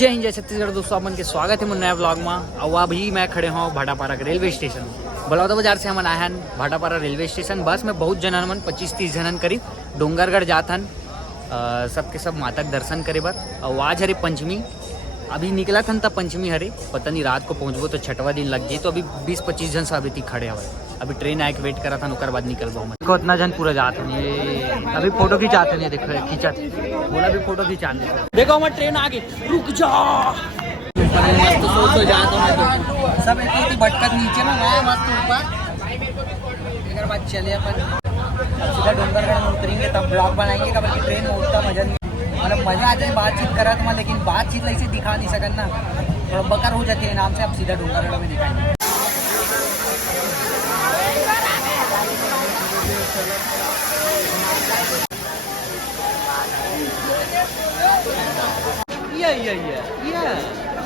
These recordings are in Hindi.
जय हिंद जय छत्तीसगढ़ दोस्तों, अपन के स्वागत है मुन्ना नया ब्लॉग में। और अभी मैं खड़े हूँ भाटापारा के रेलवे स्टेशन। बलौदा बाजार से हम आए हैं भाटापारा रेलवे स्टेशन। बस में बहुत जनन मन 25-30 जनन करीब डोंगरगढ़ जाथन सबके सब माता के दर्शन करे बर। और आज हरे पंचमी, अभी निकला था तब पंचमी हरे, पता नहीं रात को पहुँचबो तो छठवा दिन लग गई। तो अभी 20-25 जन से अभी तक खड़े हुए, अभी ट्रेन आए के वेट करा था, उनके बाद निकल पाऊँ। देखो इतना जन पूरा जाते हैं, ये अभी फोटो खिंचाते हैं। देखो खींचा बोला अभी फोटो खिंचाने। देखो हमारी ट्रेन आ गई, रुक जा। मस्त सोचो जाता हूँ सब एक भटकत नीचे में मैं मस्त ऊपर। एक बाद चले अपन सीधा डोंगरगढ़ में उतरेंगे, तब ब्लॉग बनाएंगे। कब की ट्रेन में उठता मजा नहीं, मतलब मजा आ जाए बातचीत करा तो, लेकिन बातचीत ऐसे दिखा नहीं सकन ना, थोड़ा बकर हो जाती है नाम से। अब सीधा डोंगरगढ़ में दिखाएंगे।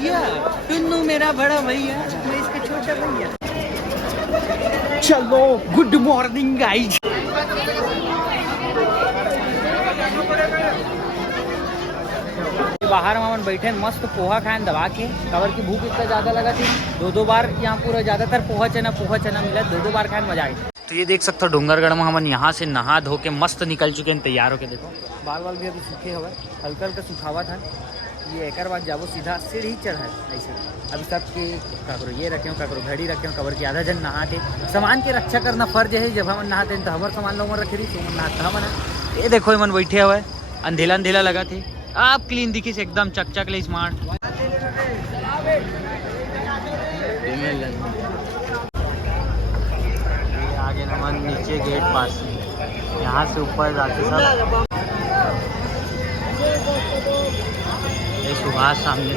या टुन्नू मेरा बड़ा भैया, मैं इसका छोटा भैया। चलो गुड मॉर्निंग गाइज। बाहर में बैठे मस्त पोहा खाए दबा के, कवर की भूख इतना ज्यादा लगा थी। दो बार यहाँ पूरा ज्यादातर पोहा चना मिला, दो बार खाए मजा आई। तो ये देख सकते हो डोंगरगढ़ में हम यहाँ से नहा धो के मस्त निकल चुके हैं, तैयार होके। देखो बाल भी अभी सूखे हुए, हल्का हल्का सुखावा था। ये एक बार जाबो सीधा सीढ़ी चढ़ा ऐसे। अभी सबके ककरो ये रखे हो, ककरो घड़ी रखे हो, कबर के आधा जन नहाते। सामान के रक्षा करना फर्ज है। जब हम नहाते तो हमारे सामान लोग रखे रही, तो नहाता हम। ये देखो मन बैठे हुए, अंधेला अंधेला लगा थे। आप क्लीन दिखी से एकदम चकचक ले स्मार्ट। आगे नमन नीचे गेट पास, यहाँ से ऊपर जाते सब। ये सुभाष सामने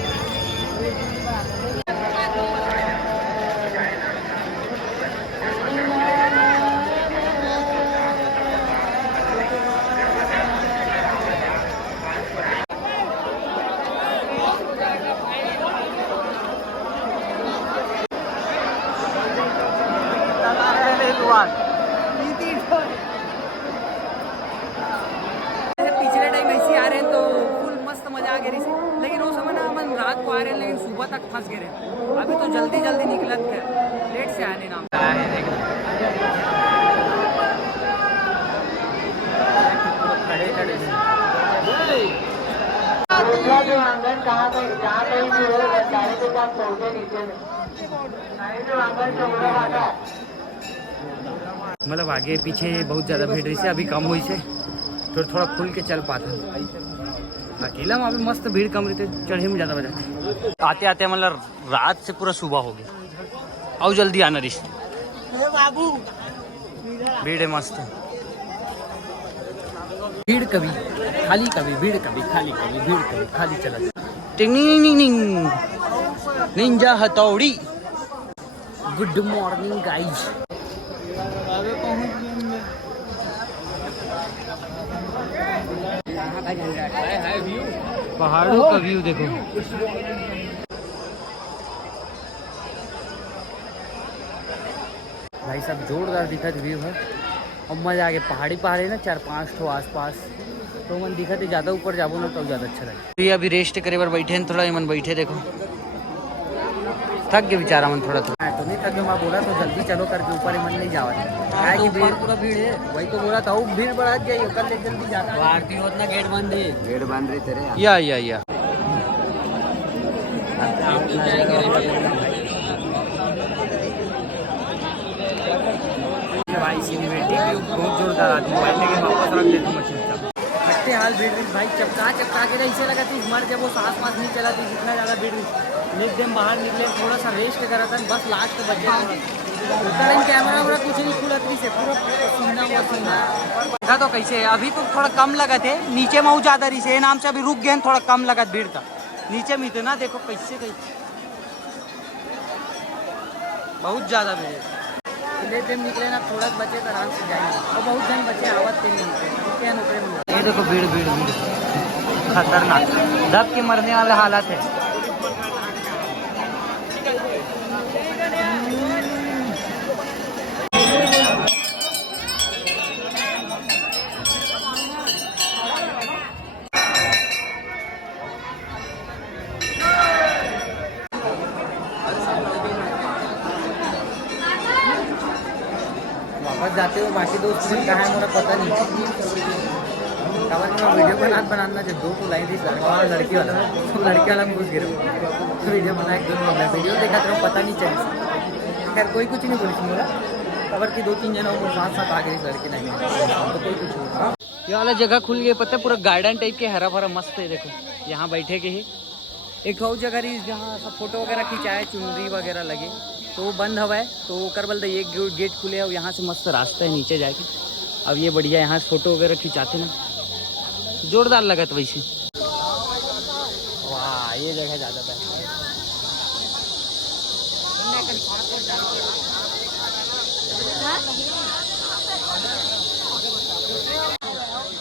पिछले टाइम ऐसे आ रहे हैं तो फुल मस्त मजा आ गई से। लेकिन वो समय ना हम रात को आ रहे हैं, लेकिन सुबह तक फंस गए। अभी तो जल्दी जल्दी निकलत है, लेट से आने नाम खड़े खड़े मतलब आगे पीछे बहुत ज़्यादा भीड़ रही से, अभी कम हुई से थोड़ा खुल के चल पाता। अकेला में अभी मस्त भीड़ कम रहती, चढ़े में ज़्यादा बजाते। आते आते मतलब रात से पूरा सुबह हो गया। आओ जल्दी आना रिश्ते बाबू, भीड़ है मस्त। भीड़ कभी खाली, कभी भीड़, कभी खाली, कभी भीड़, कभी खाली। चला टिंग निंजा हथौड़ी। Good morning guys. पहाड़ों का व्यू देखो। भाई साहब जोरदार दिखत व्यू है, और मजा आ गया। पहाड़ी ना 4-5 ठो आसपास, तो मन दिखत है। ज़्यादा ऊपर जाबो ना तो ज़्यादा अच्छा लगे। ये अभी रेस्ट करे बार बैठे हैं, थोड़ा मन बैठे। देखो थक गए बेचारा मन थोड़ा। तो नहीं थक गया, मैं बोला तो जल्दी चलो करके ऊपर मन नहीं जावा है कि भीड़ पूरा भीड़ है। वही तो बोला था, भीड़ बढ़ा जाइए कल जल्दी जाना। भारतीय उतना गेट बंद है, गेट बंद रही तेरे या भाई सिनेमेटिक बहुत जोरदार आती है। लेकिन वापस रख देता हूँ मशीन हट्टे हाल भीड़ भाई। चपका के ऐसे लगा थी मर, जब वो सांस नहीं चला थी, जितना ज़्यादा भीड़ एकदम बाहर निकले, थोड़ा सा रेस्ट करा था, बस लास्ट बचे। उतना टाइम कैमरा वैमरा कुछ नहीं खुला थी से, पूरा पसीना वसीना तो कैसे है। अभी तो थोड़ा कम लगा थे, नीचे में ज़्यादा रही से नाम से अभी रुक गए, थोड़ा कम लगा भीड़ था। नीचे में इतना देखो कैसे बहुत ज़्यादा भीड़। ले दिन निकले ना, थोड़ा बचे तो आराम से जाएंगे। और बहुत जन बचे आवत के नहीं। ये देखो भीड़ खतरनाक, दब के मरने वाले हालत है। जाते हो बाकी दोस्त कहाँ है मुझे पता नहीं। कवर में वीडियो बनाना जो दो तो लाइन थी लड़की वाला घुस गिर वीडियो बनाए वीडियो देखा तो पता नहीं चली। खैर कोई कुछ नहीं बोली बोला कवर की 2-3 जन वो साथ आ गए लड़की नहीं तो कोई कुछ नहीं। ये वाला जगह खुल गई पता है पूरा गार्डन टाइप के हरा भरा मस्त है। देखो यहाँ बैठे के ही एक और जगह रही जहाँ सब फोटो वगैरह खिंचाए चुनरी वगैरह लगे तो वो बंद हवा है तो कर बोल दे एक गेट खुले और यहाँ से मस्त रास्ता है नीचे जाके। अब ये बढ़िया यहाँ से फोटो वगैरह खिंचाते ना जोरदार लगत वैसे। वाह ये जगह ज़्यादा है।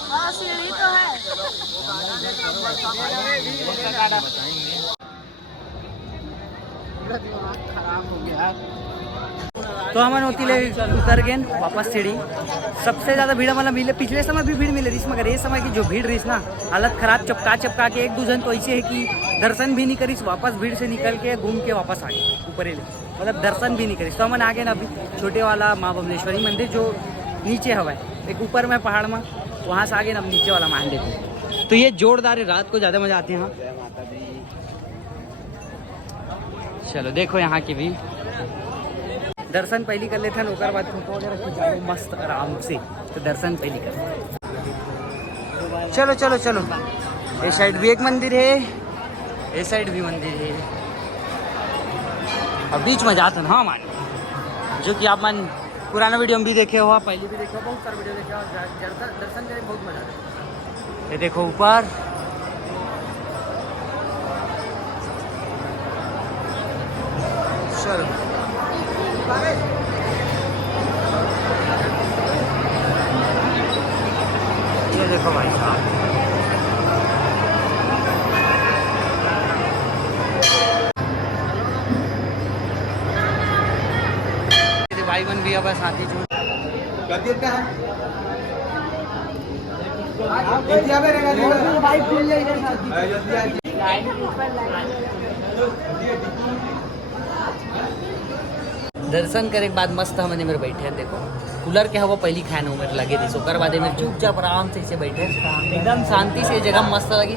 हाँ सीढ़ी तो है। खराब हो गया तो हम उतर गए वापस सीढ़ी। सबसे ज़्यादा भीड़ मतलब मिले पिछले समय भी भीड़ मिले रही मगर ये समय की जो भीड़ रही ना हालत खराब चपका के एक दूजन तो ऐसे है कि दर्शन भी नहीं करीस वापस भीड़ से निकल के घूम के वापस आ गए ऊपर मतलब दर्शन भी नहीं करीस। तो हम आ गए ना अभी छोटे वाला माँ बमलेश्वरी मंदिर जो नीचे हवा है एक ऊपर में पहाड़ में वहाँ से आगे ना नीचे वाला मंदिर। तो ये जोरदार है रात को ज़्यादा मजा आती है। चलो देखो यहाँ की भी दर्शन पहली कर लेते हैं ओकर बाद फोटो वगैरह खिंचाओ मस्त आराम से। तो दर्शन पहली कर चलो चलो चलो। ये साइड भी एक मंदिर है ये साइड भी मंदिर है और बीच में जाते हैं। हाँ मान जो कि आप मान पुराना वीडियो में भी देखे हो पहले भी देखे हो बहुत सारे वीडियो देखे हो दर्शन करें बहुत मजा आता है। ये देखो ऊपर चलो ये देखो भाई साहब भाई बन भी अब साथी जो दर्शन करे के बाद मस्त हमने मेरे बैठे हैं। देखो कूलर के हवा पहली खाने मेरे लगे थी सोकर बाद मेरे चुपचाप आराम से इसे बैठे एकदम शांति से जगह मस्त लगी।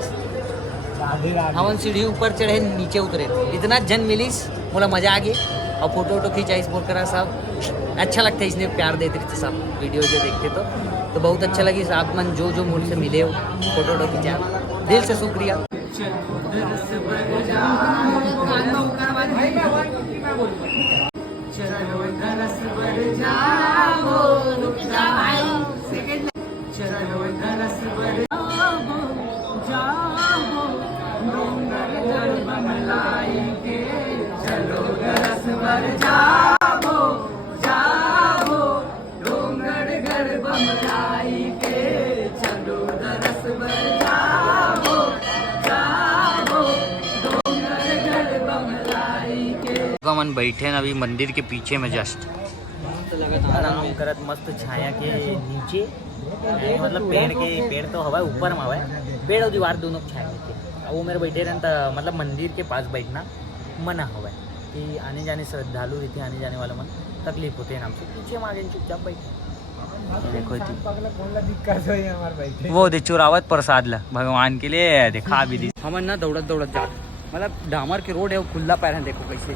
हम सीढ़ी ऊपर चढ़े नीचे उतरे इतना जन मिलीस बोला मजा आ गई और फोटो वोटो खींचाई बोल करा सब अच्छा लगता है। इसने प्यार देते थे सब वीडियो जो देखते तो बहुत अच्छा लगी। आप मन जो मुझसे मिले हो फोटो वोटो खींचा दिल से शुक्रिया। मन बैठे न अभी मंदिर के पीछे में जस्ट आराम करत मस्त छाया के नीचे मतलब पेड़ तो हवा ऊपर में हवा पेड़ और दीवार दोनों छाया के वो मेरे बैठे रहन तो मतलब मंदिर के पास बैठना मना हुआ है कि आने जाने श्रद्धालु रहते आने जाने वाला मन तकलीफ होते हैं नाम से पीछे में आगे चुपचाप बैठे। देखो वो दे चुरावत प्रसाद ला भगवान के लिए दिखा भी दी। हम ना दौड़त जा मतलब डामर के रोड है वो खुला पैर है। देखो कैसे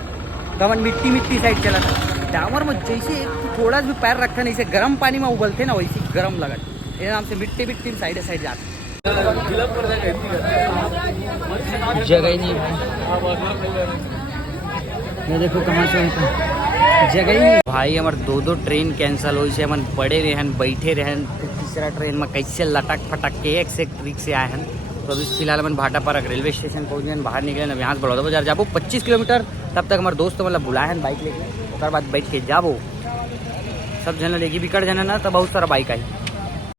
कमन मिट्टी साइड चला था डामर में जैसे थोड़ा भी पैर रखा नहीं से गर्म पानी में उबलते ना वैसे गर्म लगत ये नाम से मिट्टी साइड जाते जगह ही नहीं ये देखो कहाँ से जगह ही नहीं भाई। हमारे 2 ट्रेन कैंसिल हो से हम पड़े रहन बैठे रहन तीसरा ट्रेन में कैसे लटक फटक के एक से ट्रिक से आए हैं। तो अभी फिलहाल हम भाटापारा रेलवे स्टेशन पहुँच गए बाहर निकले ना यहाँ से बड़ौदा बाजार जाबो 25 किलोमीटर। तब तक हमारे दोस्त मतलब बुलाए हैं बाइक लेके उसके बाद बैठ के जाबो सब जन लेगी बिकट जाना ना तो बहुत सारा बाइक आई